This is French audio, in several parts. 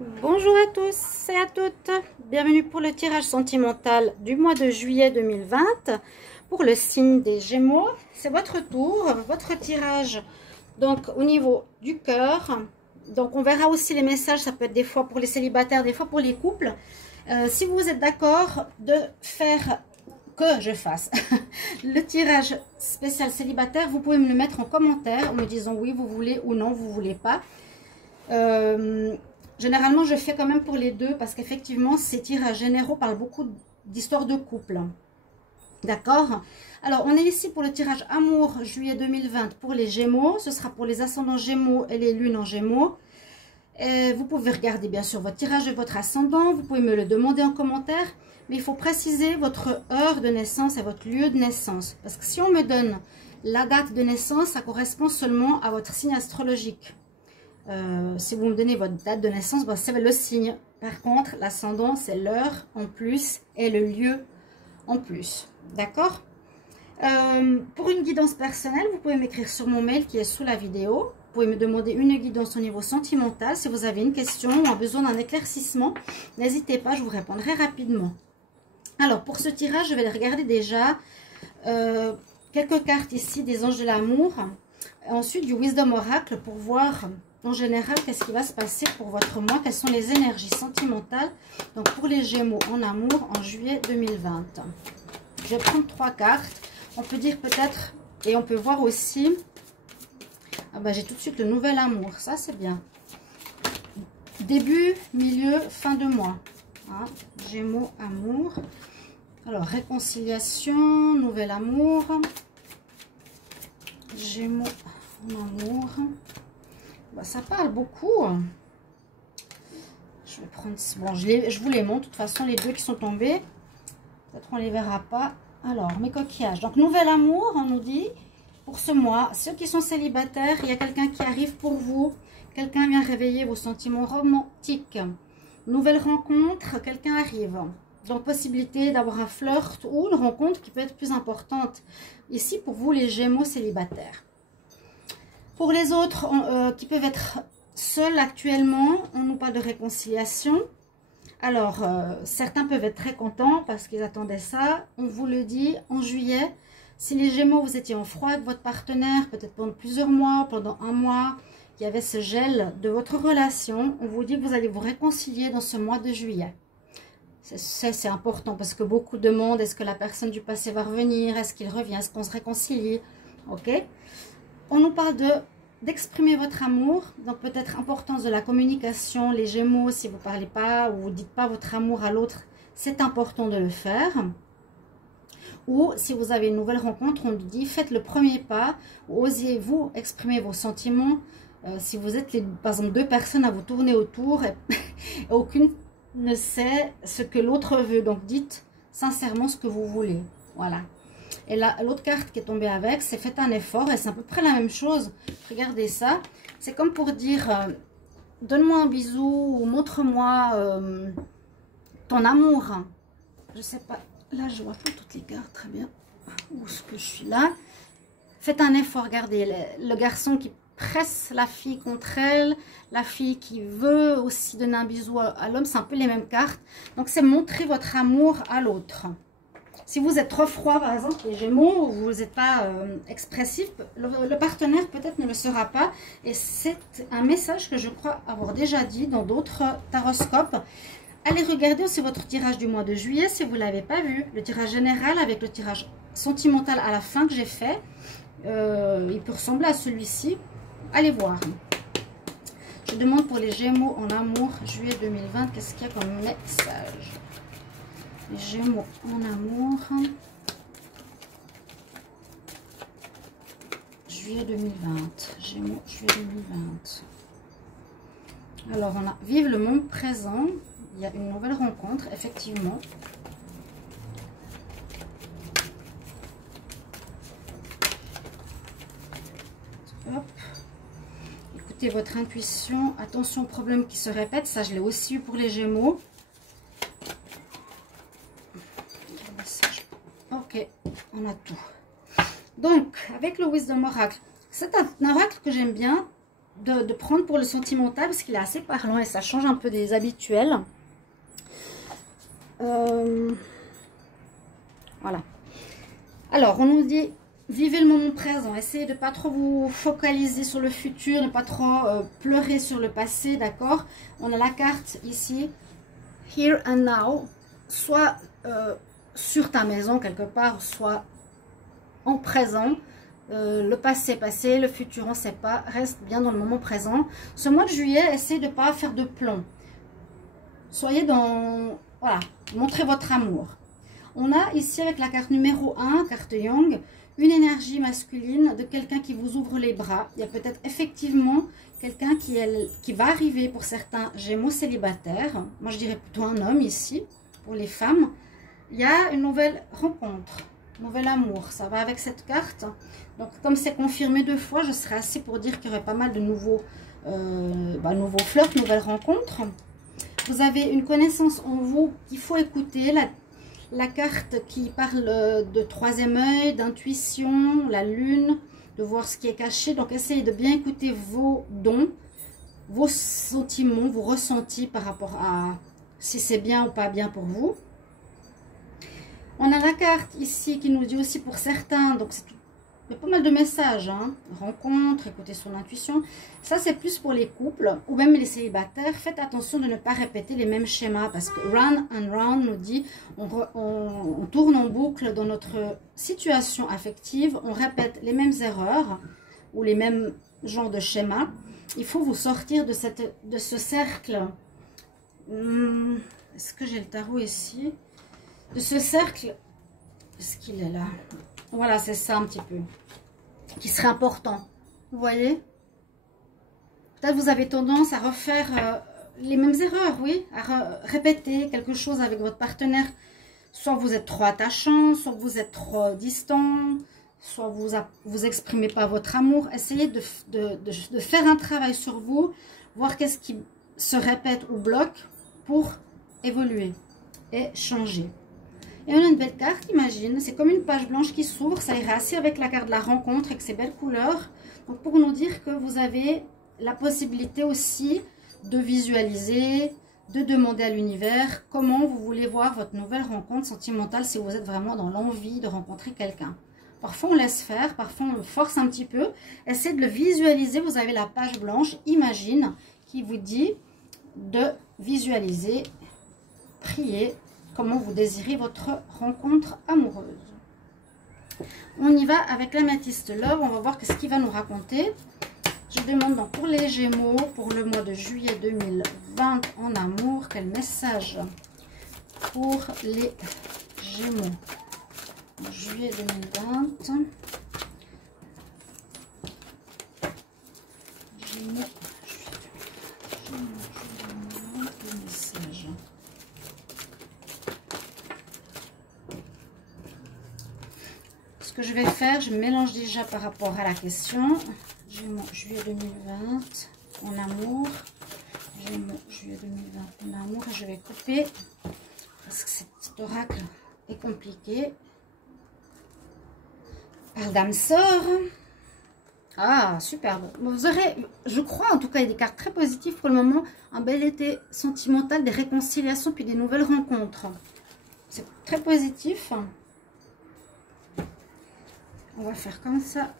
Bonjour à tous et à toutes, bienvenue pour le tirage sentimental du mois de juillet 2020 pour le signe des Gémeaux. C'est votre tour, votre tirage donc au niveau du cœur. Donc on verra aussi les messages, ça peut être des fois pour les célibataires, des fois pour les couples. Si vous êtes d'accord de faire que je fasse le tirage spécial célibataire, vous pouvez me le mettre en commentaire en me disant oui vous voulez ou non vous voulez pas. Généralement, je fais quand même pour les deux parce qu'effectivement, ces tirages généraux parlent beaucoup d'histoires de couple. D'accord? Alors, on est ici pour le tirage amour juillet 2020 pour les Gémeaux. Ce sera pour les ascendants Gémeaux et les lunes en Gémeaux. Et vous pouvez regarder bien sûr votre tirage de votre ascendant. Vous pouvez me le demander en commentaire. Mais il faut préciser votre heure de naissance et votre lieu de naissance. Parce que si on me donne la date de naissance, ça correspond seulement à votre signe astrologique. Si vous me donnez votre date de naissance, ben, c'est le signe. Par contre, l'ascendant, c'est l'heure en plus et le lieu en plus. D'accord? Pour une guidance personnelle, vous pouvez m'écrire sur mon mail qui est sous la vidéo. Vous pouvez me demander une guidance au niveau sentimental. Si vous avez une question ou un besoin d'un éclaircissement, n'hésitez pas, je vous répondrai rapidement. Alors, pour ce tirage, je vais regarder déjà quelques cartes ici des anges de l'amour. Ensuite, du Wisdom Oracle pour voir en général qu'est-ce qui va se passer pour votre mois, quelles sont les énergies sentimentales donc pour les Gémeaux en amour en juillet 2020. Je vais prendre 3 cartes. On peut dire peut-être, et on peut voir aussi, ah ben, j'ai tout de suite le nouvel amour, ça c'est bien. Début, milieu, fin de mois. Hein, Gémeaux, amour. Alors, réconciliation, nouvel amour. Gémeaux, amour. Bah, ça parle beaucoup. Je vais prendre... Bon, je vous les montre. De toute façon, les deux qui sont tombés. Peut-être on ne les verra pas. Alors, mes coquillages. Donc, nouvel amour, on nous dit, pour ce mois. Ceux qui sont célibataires, il y a quelqu'un qui arrive pour vous. Quelqu'un vient réveiller vos sentiments romantiques. Nouvelle rencontre, quelqu'un arrive. Donc, possibilité d'avoir un flirt ou une rencontre qui peut être plus importante. Ici, pour vous, les Gémeaux célibataires. Pour les autres qui peuvent être seuls actuellement, on nous parle de réconciliation. Alors, certains peuvent être très contents parce qu'ils attendaient ça. On vous le dit, en juillet, si les Gémeaux, vous étiez en froid avec votre partenaire, peut-être pendant plusieurs mois, pendant un mois, il y avait ce gel de votre relation, on vous dit que vous allez vous réconcilier dans ce mois de juillet. C'est important parce que beaucoup demandent, est-ce que la personne du passé va revenir, est-ce qu'il revient, est-ce qu'on se réconcilie, ok? On nous parle d'exprimer votre amour, donc peut-être importance de la communication, les Gémeaux, si vous ne parlez pas ou vous ne dites pas votre amour à l'autre, c'est important de le faire. Ou si vous avez une nouvelle rencontre, on nous dit faites le premier pas, osez-vous exprimer vos sentiments. Si vous êtes par exemple 2 personnes à vous tourner autour, et aucune ne sait ce que l'autre veut, donc dites sincèrement ce que vous voulez, voilà. Et là, l'autre carte qui est tombée avec, c'est faites un effort. Et c'est à peu près la même chose. Regardez ça. C'est comme pour dire, donne-moi un bisou ou montre-moi ton amour. Je sais pas. Là, je vois pas toutes les cartes. Très bien. Où est-ce que je suis là? Faites un effort. Regardez. Le garçon qui presse la fille contre elle. La fille qui veut aussi donner un bisou à l'homme. C'est un peu les mêmes cartes. Donc, c'est montrer votre amour à l'autre. Si vous êtes trop froid, par exemple, les Gémeaux, ou vous n'êtes pas expressif, le partenaire peut-être ne le sera pas. Et c'est un message que je crois avoir déjà dit dans d'autres taroscopes. Allez regarder aussi votre tirage du mois de juillet si vous ne l'avez pas vu. Le tirage général avec le tirage sentimental à la fin que j'ai fait. Il peut ressembler à celui-ci. Allez voir. Je demande pour les Gémeaux en amour, juillet 2020, qu'est-ce qu'il y a comme message ? Les Gémeaux en amour, juillet 2020, Gémeaux, juillet 2020. Alors, on a vive le moment présent, il y a une nouvelle rencontre, effectivement. Hop. Écoutez votre intuition, attention aux problèmes qui se répètent, ça je l'ai aussi eu pour les Gémeaux. Ok, on a tout. Donc, avec le Wisdom Oracle, c'est un oracle que j'aime bien de prendre pour le sentimental parce qu'il est assez parlant et ça change un peu des habituels. Voilà. Alors, on nous dit, vivez le moment présent. Essayez de ne pas trop vous focaliser sur le futur, ne pas trop pleurer sur le passé, d'accord? On a la carte ici, Here and Now, soit sur ta maison quelque part, soit en présent. Le passé passé, le futur on ne sait pas, reste bien dans le moment présent. Ce mois de juillet, essayez de ne pas faire de plomb. Soyez dans... Voilà, montrez votre amour. On a ici avec la carte numéro 1, carte Young, une énergie masculine de quelqu'un qui vous ouvre les bras. Il y a peut-être effectivement quelqu'un qui va arriver pour certains Gémeaux célibataires. Moi, je dirais plutôt un homme ici, pour les femmes. Il y a une nouvelle rencontre, nouvel amour. Ça va avec cette carte. Donc, comme c'est confirmé 2 fois, je serais assez pour dire qu'il y aurait pas mal de nouveaux flirts, nouvelles rencontres. Vous avez une connaissance en vous qu'il faut écouter. La carte qui parle de 3e œil, d'intuition, la lune, de voir ce qui est caché. Donc, essayez de bien écouter vos dons, vos sentiments, vos ressentis par rapport à si c'est bien ou pas bien pour vous. On a la carte ici qui nous dit aussi pour certains, donc il y a pas mal de messages, hein, rencontre, écouter son intuition. Ça, c'est plus pour les couples ou même les célibataires. Faites attention de ne pas répéter les mêmes schémas parce que round and round nous dit on tourne en boucle dans notre situation affective. On répète les mêmes erreurs ou les mêmes genres de schémas. Il faut vous sortir de ce cercle. Est-ce que j'ai le tarot ici? De ce cercle, est-ce qu'il est là? Voilà, c'est ça un petit peu, qui serait important. Vous voyez? Peut-être vous avez tendance à refaire les mêmes erreurs, oui, à répéter quelque chose avec votre partenaire. Soit vous êtes trop attachant, soit vous êtes trop distant, soit vous exprimez pas votre amour. Essayez de faire un travail sur vous, voir qu'est-ce qui se répète ou bloque pour évoluer et changer. Et on a une belle carte, imagine, c'est comme une page blanche qui s'ouvre, ça ira assez avec la carte de la rencontre, avec ses belles couleurs. Donc pour nous dire que vous avez la possibilité aussi de visualiser, de demander à l'univers comment vous voulez voir votre nouvelle rencontre sentimentale si vous êtes vraiment dans l'envie de rencontrer quelqu'un. Parfois on laisse faire, parfois on force un petit peu. Essayez de le visualiser, vous avez la page blanche, imagine, qui vous dit de visualiser, prier, comment vous désirez votre rencontre amoureuse. On y va avec l'améthyste Love. On va voir ce qu'il va nous raconter. Je demande donc pour les Gémeaux, pour le mois de juillet 2020 en amour, quel message pour les Gémeaux en juillet 2020. Gémeaux. Ce que je vais faire, je mélange déjà par rapport à la question. Gémeaux, juillet 2020 en amour. Gémeaux, juillet 2020 en amour. Et je vais couper parce que cet oracle est compliqué. Par Dame Sœur. Ah, superbe. Vous aurez, je crois en tout cas, il y a des cartes très positives pour le moment. Un bel été sentimental, des réconciliations, puis des nouvelles rencontres. C'est très positif. On va faire comme ça.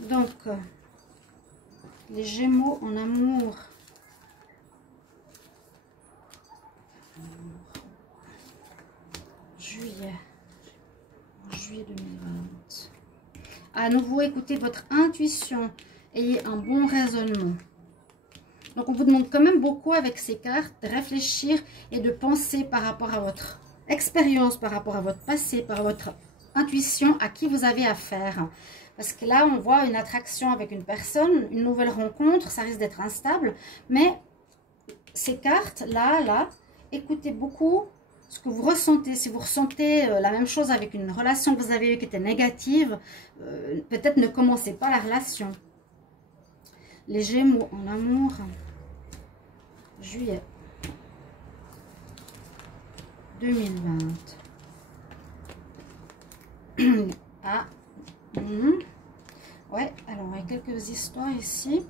Donc, les Gémeaux en amour. Juillet 2020. À nouveau, écoutez votre intuition. Ayez un bon raisonnement. Donc, on vous demande quand même beaucoup avec ces cartes de réfléchir et de penser par rapport à votre expérience, par rapport à votre passé, par votre intuition, à qui vous avez affaire. Parce que là, on voit une attraction avec une personne, une nouvelle rencontre, ça risque d'être instable. Mais ces cartes, là, écoutez beaucoup ce que vous ressentez. Si vous ressentez la même chose avec une relation que vous avez eue qui était négative, peut-être ne commencez pas la relation. Les Gémeaux en amour, juillet 2020. Ah, ouais, alors avec quelques histoires ici.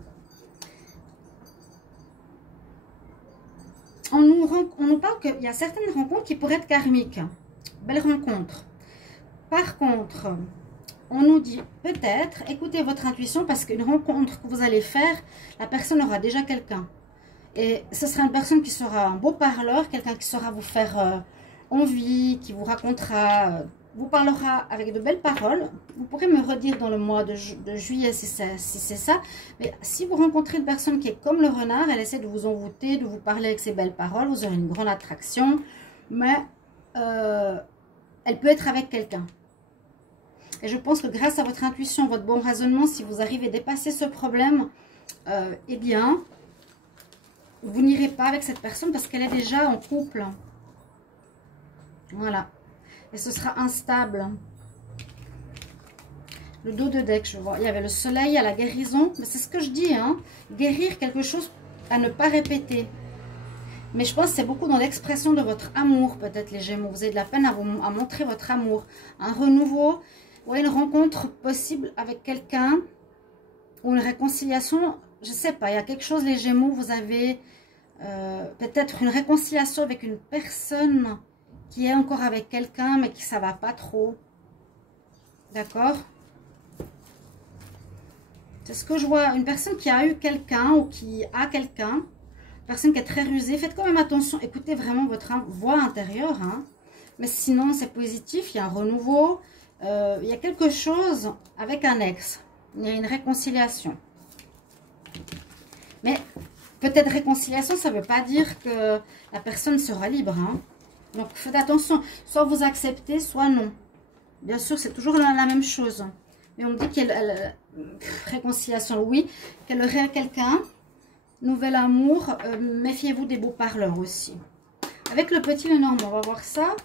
On nous parle qu'il y a certaines rencontres qui pourraient être karmiques. Belle rencontre. Par contre, on nous dit peut-être, écoutez votre intuition parce qu'une rencontre que vous allez faire, la personne aura déjà quelqu'un. Et ce sera une personne qui sera un beau parleur, quelqu'un qui saura vous faire envie, qui vous racontera, vous parlera avec de belles paroles. Vous pourrez me redire dans le mois de juillet si c'est ça. Mais si vous rencontrez une personne qui est comme le renard, elle essaie de vous envoûter, de vous parler avec ses belles paroles, vous aurez une grande attraction. Mais elle peut être avec quelqu'un. Et je pense que grâce à votre intuition, votre bon raisonnement, si vous arrivez à dépasser ce problème, eh bien, vous n'irez pas avec cette personne parce qu'elle est déjà en couple. Voilà. Et ce sera instable. Le dos de deck, je vois. Il y avait le soleil, il y a la guérison. Mais c'est ce que je dis, hein. Guérir quelque chose à ne pas répéter. Mais je pense que c'est beaucoup dans l'expression de votre amour, peut-être les Gémeaux. Vous avez de la peine à montrer votre amour. Un renouveau, ou une rencontre possible avec quelqu'un, ou une réconciliation, je ne sais pas. Il y a quelque chose, les Gémeaux, vous avez peut-être une réconciliation avec une personne qui est encore avec quelqu'un, mais qui ça va pas trop. D'accord? C'est ce que je vois. Une personne qui a eu quelqu'un ou qui a quelqu'un. Personne qui est très rusée. Faites quand même attention. Écoutez vraiment votre voix intérieure. Hein. Mais sinon, c'est positif. Il y a un renouveau. Il y a quelque chose avec un ex. Il y a une réconciliation. Mais peut-être réconciliation, ça ne veut pas dire que la personne sera libre. Hein. Donc, faites attention. Soit vous acceptez, soit non. Bien sûr, c'est toujours la même chose. Mais on me dit qu'il y a réconciliation, oui. Qu'elle aurait quelqu'un. Nouvel amour. Méfiez-vous des beaux parleurs aussi. Avec le petit Lenormand, on va voir ça.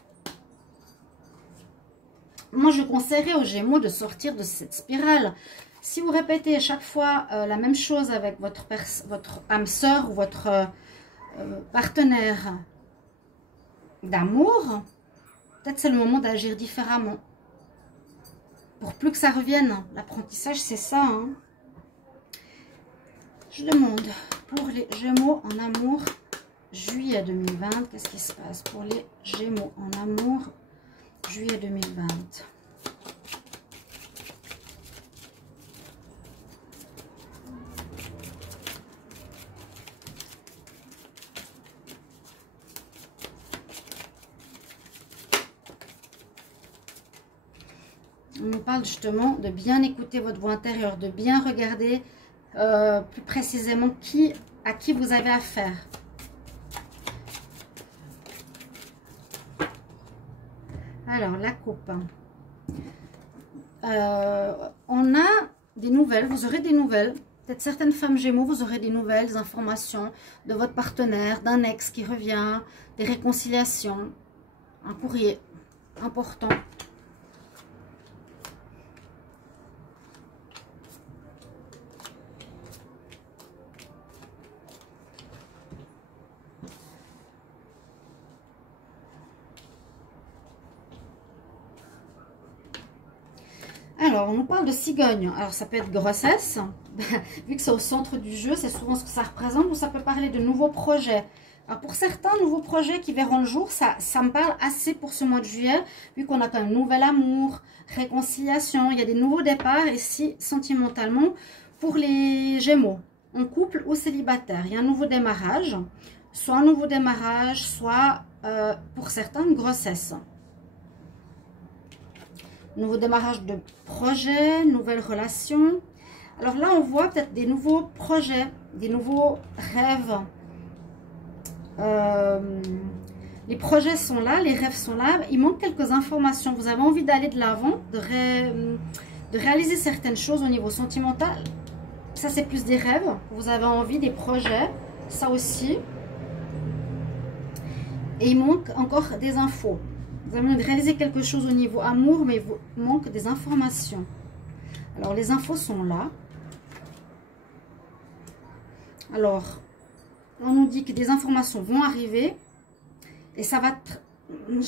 Moi, je conseillerais aux Gémeaux de sortir de cette spirale. Si vous répétez à chaque fois la même chose avec votre âme sœur ou votre partenaire d'amour, peut-être c'est le moment d'agir différemment. Pour plus que ça revienne. L'apprentissage, c'est ça. Hein. Je demande pour les Gémeaux en amour, juillet 2020. Qu'est-ce qui se passe pour les Gémeaux en amour, juillet 2020? On nous parle justement de bien écouter votre voix intérieure, de bien regarder plus précisément à qui vous avez affaire. Alors, la coupe. On a des nouvelles, vous aurez des nouvelles. Peut-être certaines femmes Gémeaux, vous aurez des nouvelles, des informations de votre partenaire, d'un ex qui revient, des réconciliations, un courrier important. Alors, on nous parle de cigogne. Alors, ça peut être grossesse. Vu que c'est au centre du jeu, c'est souvent ce que ça représente. Ou ça peut parler de nouveaux projets. Alors, pour certains nouveaux projets qui verront le jour, ça me parle assez pour ce mois de juillet. Vu qu'on a quand même nouvel amour, réconciliation. Il y a des nouveaux départs ici, sentimentalement, pour les Gémeaux. En couple ou célibataire. Il y a un nouveau démarrage. Soit un nouveau démarrage, soit pour certains une grossesse. Nouveau démarrage de projet, nouvelle relation. Alors là, on voit peut-être des nouveaux projets, des nouveaux rêves. Les projets sont là, les rêves sont là. Il manque quelques informations. Vous avez envie d'aller de l'avant, de réaliser certaines choses au niveau sentimental. Ça, c'est plus des rêves. Vous avez envie des projets. Ça aussi. Et il manque encore des infos. Vous avez envie de réaliser quelque chose au niveau amour, mais il manque des informations. Alors, les infos sont là. Alors, on nous dit que des informations vont arriver. Et ça va...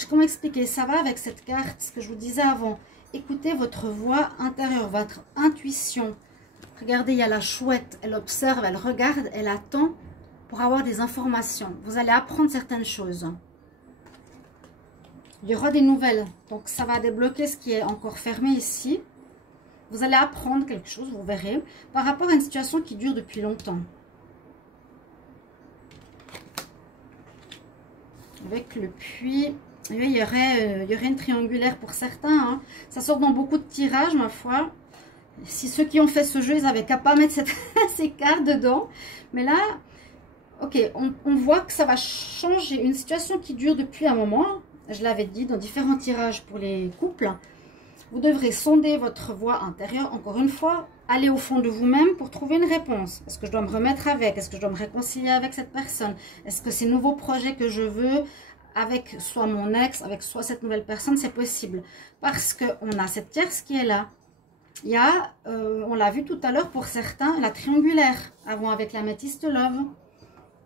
Comment expliquer? Ça va avec cette carte, ce que je vous disais avant. Écoutez votre voix intérieure, votre intuition. Regardez, il y a la chouette, elle observe, elle regarde, elle attend pour avoir des informations. Vous allez apprendre certaines choses. Il y aura des nouvelles, donc ça va débloquer ce qui est encore fermé ici. Vous allez apprendre quelque chose, vous verrez, par rapport à une situation qui dure depuis longtemps. Avec le puits, il y aurait une triangulaire pour certains. Hein. Ça sort dans beaucoup de tirages, ma foi. Si ceux qui ont fait ce jeu, ils n'avaient qu'à pas mettre ces cartes dedans. Mais là, ok, on voit que ça va changer une situation qui dure depuis un moment. Je l'avais dit dans différents tirages pour les couples. Vous devrez sonder votre voix intérieure, encore une fois, aller au fond de vous-même pour trouver une réponse. Est-ce que je dois me remettre avec? Est-ce que je dois me réconcilier avec cette personne? Est-ce que ces nouveaux projets que je veux, avec soit mon ex, avec soit cette nouvelle personne, c'est possible? Parce qu'on a cette tierce qui est là. Il y a, on l'a vu tout à l'heure pour certains, la triangulaire, avant avec la métiste love.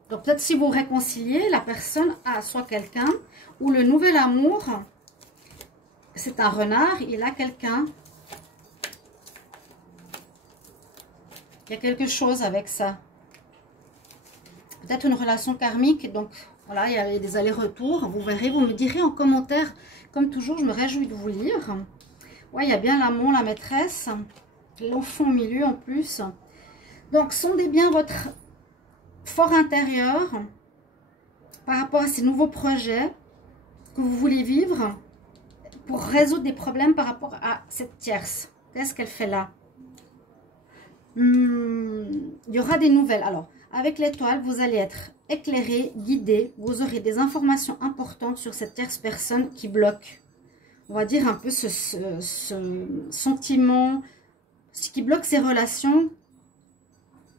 Donc peut-être si vous réconciliez, la personne a soit quelqu'un, ou le nouvel amour... C'est un renard, il a quelqu'un. Il y a quelque chose avec ça. Peut-être une relation karmique. Donc voilà, il y a des allers-retours. Vous verrez, vous me direz en commentaire. Comme toujours, je me réjouis de vous lire. Ouais, il y a bien l'amant, la maîtresse. L'enfant au milieu en plus. Donc, sondez bien votre fort intérieur par rapport à ces nouveaux projets que vous voulez vivre. Pour résoudre des problèmes par rapport à cette tierce. Qu'est-ce qu'elle fait là? Il y aura des nouvelles. Alors, avec l'étoile, vous allez être éclairé, guidé. Vous aurez des informations importantes sur cette tierce personne qui bloque. On va dire un peu ce sentiment, ce qui bloque ces relations.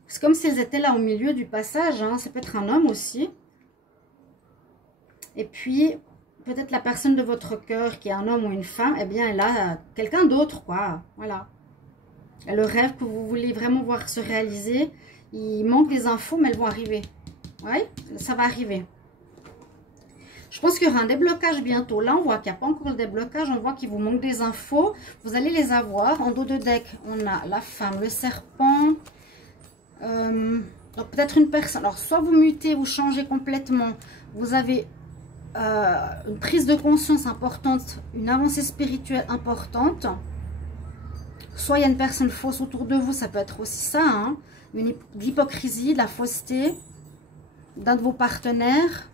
C'est comme si elles étaient là au milieu du passage. Hein. Ça peut être un homme aussi. Et puis... peut-être la personne de votre cœur, qui est un homme ou une femme, eh bien, elle a quelqu'un d'autre, quoi. Voilà. Et le rêve que vous voulez vraiment voir se réaliser, il manque des infos, mais elles vont arriver. Oui, ça va arriver. Je pense qu'il y aura un déblocage bientôt. Là, on voit qu'il n'y a pas encore le déblocage. On voit qu'il vous manque des infos. Vous allez les avoir. En dos de deck, on a la femme, le serpent. Donc, peut-être une personne. Alors, soit vous mutez, vous changez complètement. Vous avez... une prise de conscience importante, une avancée spirituelle importante. Soit il y a une personne fausse autour de vous, ça peut être aussi ça, hein, l'hypocrisie, de la fausseté d'un de vos partenaires.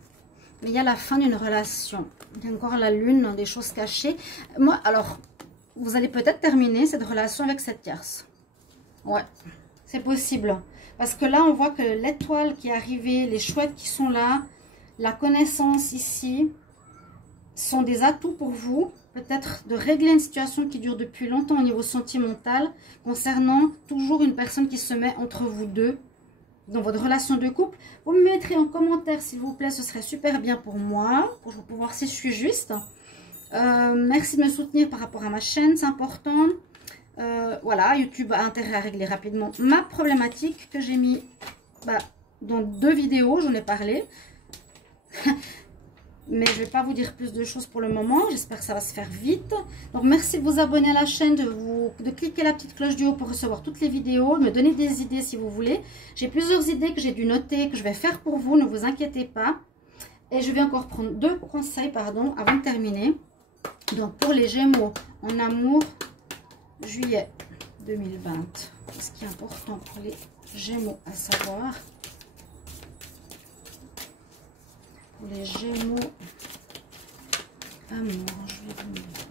Mais il y a la fin d'une relation. Il y a encore la lune, des choses cachées. Moi, alors, vous allez peut-être terminer cette relation avec cette tierce. Ouais, c'est possible. Parce que là, on voit que l'étoile qui est arrivée, les chouettes qui sont là, la connaissance ici sont des atouts pour vous. Peut-être de régler une situation qui dure depuis longtemps au niveau sentimental. Concernant toujours une personne qui se met entre vous deux. Dans votre relation de couple. Vous me mettrez en commentaire s'il vous plaît. Ce serait super bien pour moi. Pour pouvoir si je suis juste. Merci de me soutenir par rapport à ma chaîne. C'est important. Voilà. YouTube a intérêt à régler rapidement ma problématique que j'ai mis dans 2 vidéos. J'en ai parlé. Mais je ne vais pas vous dire plus de choses pour le moment. J'espère que ça va se faire vite. Donc merci de vous abonner à la chaîne, de cliquer la petite cloche du haut pour recevoir toutes les vidéos, de me donner des idées si vous voulez. J'ai plusieurs idées que j'ai dû noter, que je vais faire pour vous, ne vous inquiétez pas. Et je vais encore prendre 2 conseils, pardon, avant de terminer. Donc pour les Gémeaux, en amour, juillet 2020. Ce qui est important pour les Gémeaux à savoir. Les Gémeaux, amour, je vais vous mettre.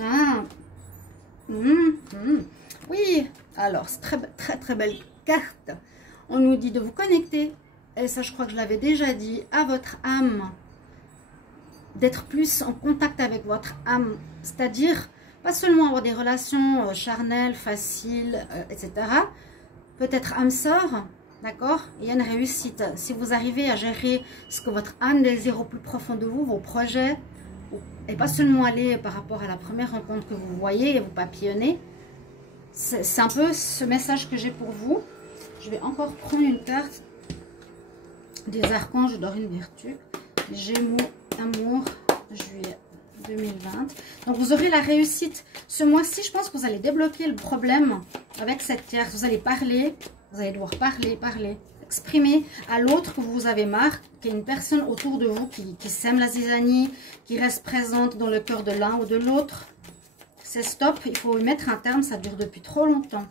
Ah, oui, alors c'est très belle carte. On nous dit de vous connecter, et ça je crois que je l'avais déjà dit, à votre âme, d'être plus en contact avec votre âme, c'est-à-dire pas seulement avoir des relations charnelles, faciles, etc. Peut-être âme sœur, d'accord? Il y a une réussite. Si vous arrivez à gérer ce que votre âme désire au plus profond de vous, vos projets, et pas seulement aller par rapport à la première rencontre que vous voyez et vous papillonnez, c'est un peu ce message que j'ai pour vous. Je vais encore prendre une carte des archanges d'Orine Vertu. Gémeaux, amour, juillet 2020. Donc, vous aurez la réussite. Ce mois-ci, je pense que vous allez débloquer le problème avec cette tierce. Vous allez parler, vous allez devoir parler, exprimer à l'autre que vous avez marre, qu'il y a une personne autour de vous qui sème la zizanie, qui reste présente dans le cœur de l'un ou de l'autre. C'est stop, il faut y mettre un terme, ça dure depuis trop longtemps.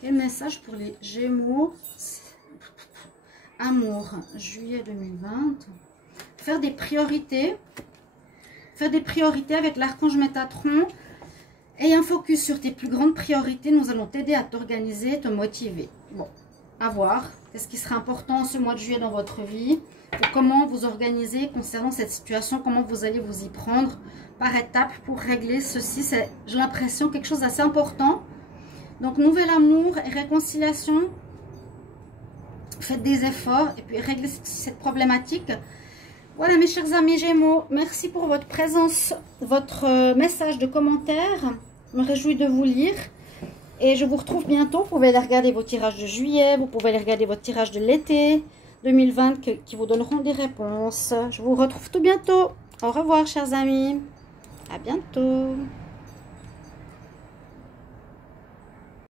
Quel message pour les Gémeaux? Amour, juillet 2020. Faire des priorités. Faire des priorités avec l'archange Métatron. Et un focus sur tes plus grandes priorités. Nous allons t'aider à t'organiser, te motiver. Bon, à voir. Qu'est-ce qui sera important ce mois de juillet dans votre vie? Et comment vous organiser concernant cette situation? Comment vous allez vous y prendre par étapes pour régler ceci? C'est, j'ai l'impression, quelque chose d'assez important. Donc, nouvel amour et réconciliation. Faites des efforts et puis réglez cette problématique. Voilà mes chers amis Gémeaux, merci pour votre présence, votre message de commentaire. Je me réjouis de vous lire. Et je vous retrouve bientôt. Vous pouvez aller regarder vos tirages de juillet, vous pouvez aller regarder votre tirage de l'été 2020 qui vous donneront des réponses. Je vous retrouve tout bientôt. Au revoir chers amis. À bientôt.